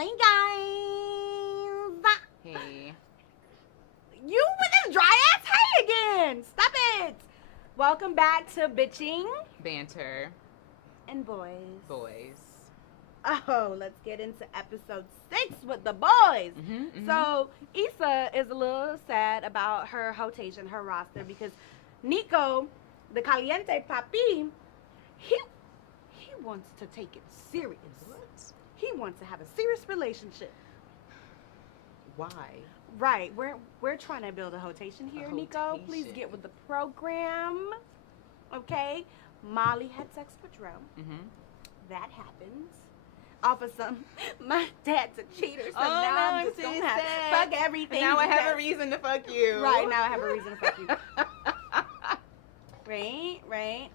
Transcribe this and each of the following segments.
Hi guys. Hey. You with this dry ass hey again. Stop it. Welcome back to Bitching Banter. and Boys. Boys. Oh, let's get into episode 6 with the boys. So, Issa is a little sad about her rotation, her roster, because Nico, the caliente papi, he wants to take it serious. What? He wants to have a serious relationship. Why? Right. We're trying to build a rotation here, Nico. Please rotation. get with the program. Okay? Molly had sex with Dro. That happens. Off of some, my dad's a cheater, so now I'm just gonna have fuck everything. Now I have a reason to fuck you. Right, now I have a reason to fuck you. Right.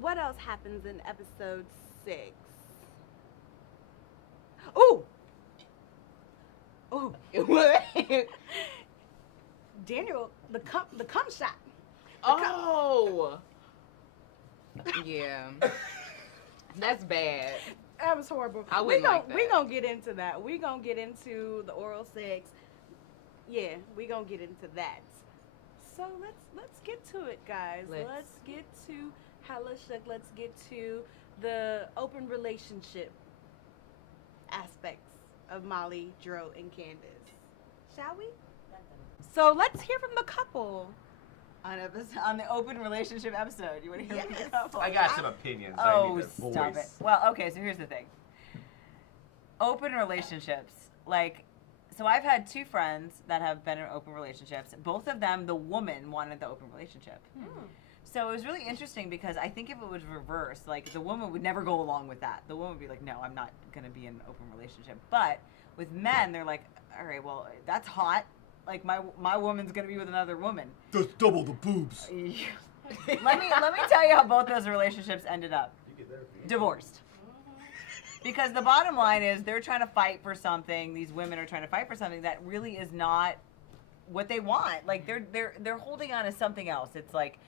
What else happens in episode 6? Ooh! What? Daniel, the cum shot. Oh. Yeah. That's bad. That was horrible. I wouldn't like that. We gonna get into that. We gonna get into the oral sex. Yeah, we gonna get into that. So let's get to it, guys. Let's get to Hella Shook. Let's get to the open relationship aspects of Molly, Dro, and Candace. Shall we? So let's hear from the couple. On the open relationship episode. You want to hear from the Yes. couple? I got some opinions. I Oh, need to stop voice. it. Well, okay, so here's the thing. Open relationships. So I've had 2 friends that have been in open relationships. Both of them, the woman wanted the open relationship. So it was really interesting because I think if it was reversed, the woman would never go along with that. The woman would be like, no, I'm not going to be in an open relationship. But with men, they're like, all right, well, that's hot. My woman's going to be with another woman. Just double the boobs. let me tell you how both those relationships ended up. Divorced. Because the bottom line is they're trying to fight for something. These women are trying to fight for something that really is not what they want. They're holding on to something else. It's like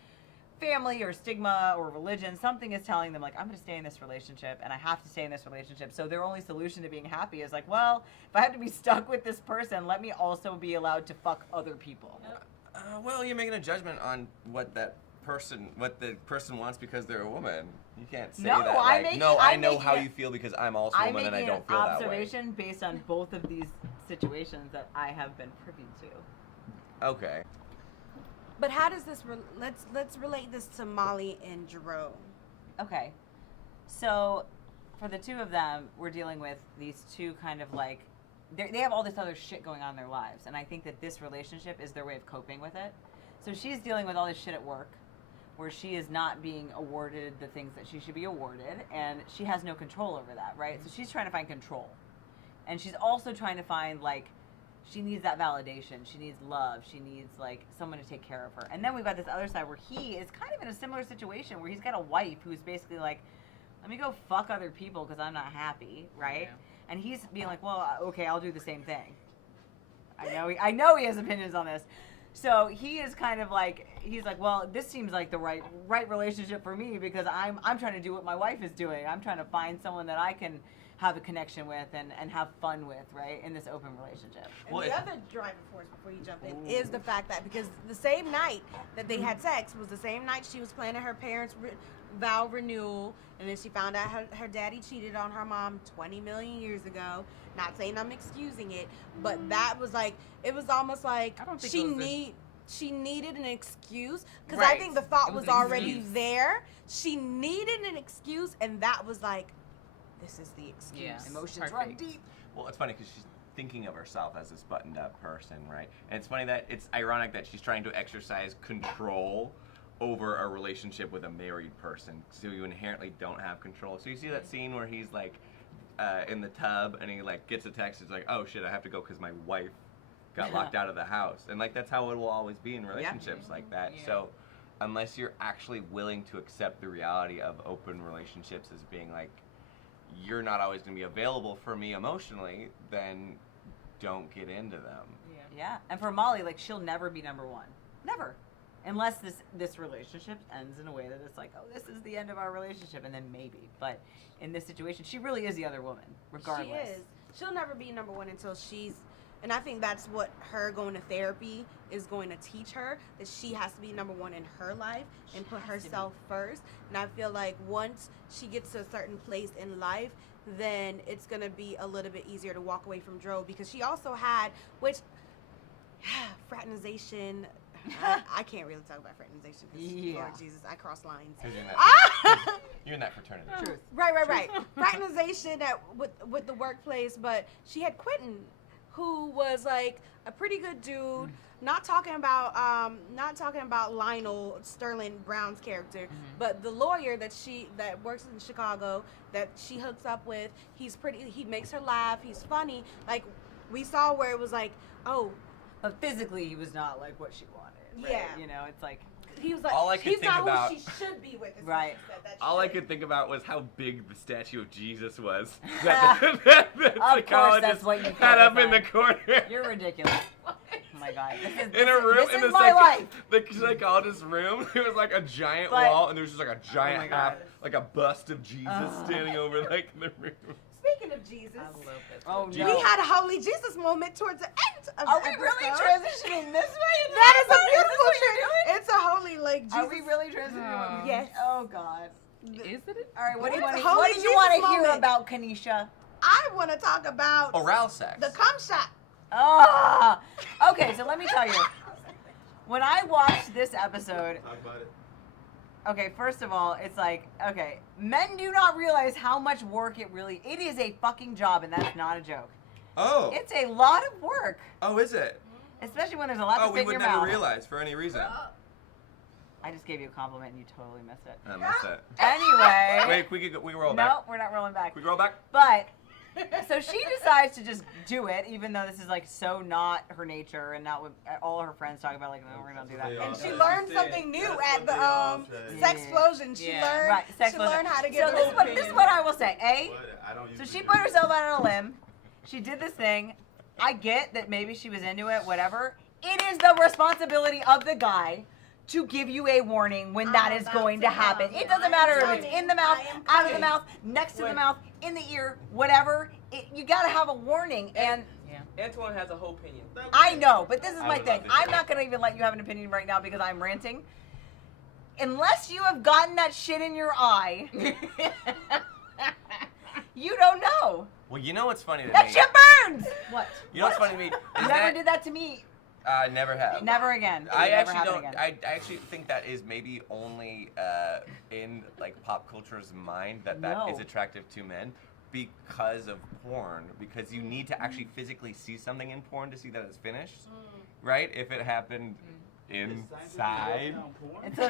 family or stigma or religion. Something is telling them I'm going to stay in this relationship and I have to stay in this relationship. So their only solution to being happy is well, if I have to be stuck with this person, let me also be allowed to fuck other people. Well, you're making a judgment on what the person wants because they're a woman. You can't say No, that. I know how you feel because I'm also a woman and I don't feel that way. I'm making an observation based on both of these situations that I have been privy to. Okay. But how does this? Let's relate this to Molly and Jerome. Okay, so for the 2 of them, we're dealing with these 2 kind of they have all this other shit going on in their lives, and I think that this relationship is their way of coping with it. So she's dealing with all this shit at work, where she is not being awarded the things that she should be awarded, and she has no control over that, right? So she's trying to find control, and she's also trying to find she needs that validation. She needs love. She needs someone to take care of her. And then we've got this other side where he is kind of in a similar situation where he's got a wife who's basically let me go fuck other people because I'm not happy, right? Yeah. And he's being well, okay, I'll do the same thing. I know he has opinions on this. So he is kind of he's well, this seems like the right relationship for me because I'm trying to do what my wife is doing. I'm trying to find someone that I can have a connection with and have fun with, right, in this open relationship. And the other driving force before you jump in is the fact that because the same night that they had sex was the same night she was planning her parents' vow renewal, and then she found out her daddy cheated on her mom 20 million years ago. Not saying I'm excusing it, but that was it was almost like I don't think she needed an excuse because Right. I think the thought It was was an already excuse. there. She needed an excuse, and that was this is the excuse. Yeah. Emotions Perfect. run deep. Well, it's funny because she's thinking of herself as this buttoned-up person, right? And it's funny that it's ironic that she's trying to exercise control over a relationship with a married person, so you inherently don't have control. So you see that scene where he's in the tub and he gets a text. It's oh shit, I have to go because my wife got locked out of the house, and that's how it will always be in relationships like that. Yeah. So unless you're actually willing to accept the reality of open relationships as being you're not always going to be available for me emotionally, then don't get into them. Yeah. And for Molly, she'll never be number 1. Never. Unless this relationship ends in a way that it's oh, this is the end of our relationship, and then maybe. But in this situation, she really is the other woman, regardless. She is. she'll never be number one until she's, and I think that's what her going to therapy is going to teach her, that she has to be number one in her life and put herself first. And I feel like once she gets to a certain place in life, then it's going to be a little bit easier to walk away from Dro, because she also had, which, fraternization, I can't really talk about fraternization because, Lord Jesus, I cross lines. You're in that fraternity. Truth. Right. Fraternization with the workplace, but she had Quentin, who was like a pretty good dude. Not talking about Lionel Sterling Brown's character, but the lawyer that works in Chicago that she hooks up with. He's pretty. He makes her laugh. He's funny. Like we saw where it was like, oh, but physically he was not like what she wanted. Right? Yeah, you know, it's like he was like, all I could he's think not about, who she should be with. Right. All I could think about was how big the statue of Jesus was. That the psychologist what you had up thought. in the corner. You're ridiculous. Oh my God. In a room, this in is the, my life. the psychologist's room, there was like a giant wall, and there was just like a giant half, like a bust of Jesus standing over like the room. Speaking of Jesus, I love it. Oh we no. had a holy Jesus moment towards the end of Are the we really episode. transitioning this way? That is a beautiful transition. It's a holy like Jesus. Are we really transitioning? Yes. Oh God. Is it? All right. What do you It's want? holy What do you Jesus want to hear moment. about Kanisha? I want to talk about Oral sex. the cum shot. Ah. Okay. So let me tell you. When I watched this episode. Talk about it. Okay, first of all, it's like, okay, men do not realize how much work it is a fucking job, and that's not a joke. Oh. It's a lot of work, Oh, is it? especially when there's a lot to Oh, fit we in would your never mouth. realize for any reason. I just gave you a compliment and you totally missed it. I missed it. Anyway. Wait, we roll back. No, we're not rolling back. We roll back. But, so she decides to just do it, even though this is like so not her nature and not what all her friends talk about, like, no, we're not do that. And she learned something new at the sex explosion. She learned. Right, sex she explosion. learned how to get. So this is what I will say. I don't So usually she do put that. herself out on a limb. She did this thing. I get that maybe she was into it, whatever. It is the responsibility of the guy to give you a warning when that is going to happen. It doesn't matter if it's in the mouth, out of the mouth, next to the mouth, in the ear, whatever. You got to have a warning. And Antoine has a whole opinion. I know, but this is I my would thing. love to I'm hear not going to even let you have an opinion right now because I'm ranting. Unless you have gotten that shit in your eye, you don't know. Well, you know what's funny to That me? shit burns! What? You know what's funny to me? You never did that to me. I never have. Never again. I It'll never actually happen don't. again. I actually think that is maybe only in like pop culture's mind that No. is attractive to men because of porn. Because you need to actually physically see something in porn to see that it's finished, right? If it happened inside. It's got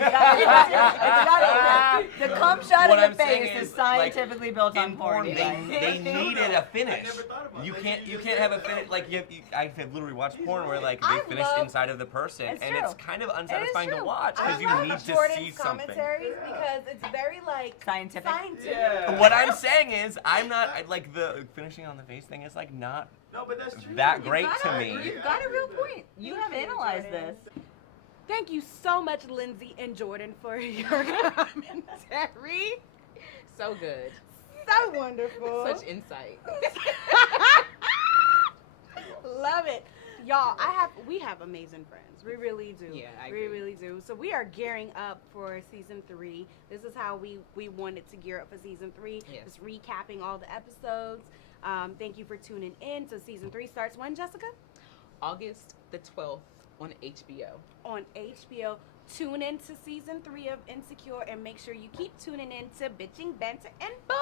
the cum shot What in I'm the saying face is is, like, scientifically built on In porn. porn, you they guys. needed a finish. I never thought about You that. can't You can't have a finish. Like I have literally watched porn where like I they finish love- inside of the person, It's and true. it's kind of unsatisfying to true. watch I because you love need to Jordan's see something. commentaries because it's very like Scientific. Yeah. What I'm saying is, I'm not like the finishing on the face thing is like not No, but that's true. that You great got to a- me. You've got a real point. You have Thank you, analyzed Jordan. this. Thank you so much, Lindsay and Jordan, for your commentary. So good. So wonderful. Such insight. Love it. Y'all, we have amazing friends. We really do. Yeah, I We agree. really do. So we are gearing up for season 3. This is how we wanted to gear up for season 3. Yes. Just recapping all the episodes. Thank you for tuning in. So season 3 starts when, Jessica? August the 12th on HBO. On HBO. Tune in to season 3 of Insecure and make sure you keep tuning in to Bitching, Banter, and Ball.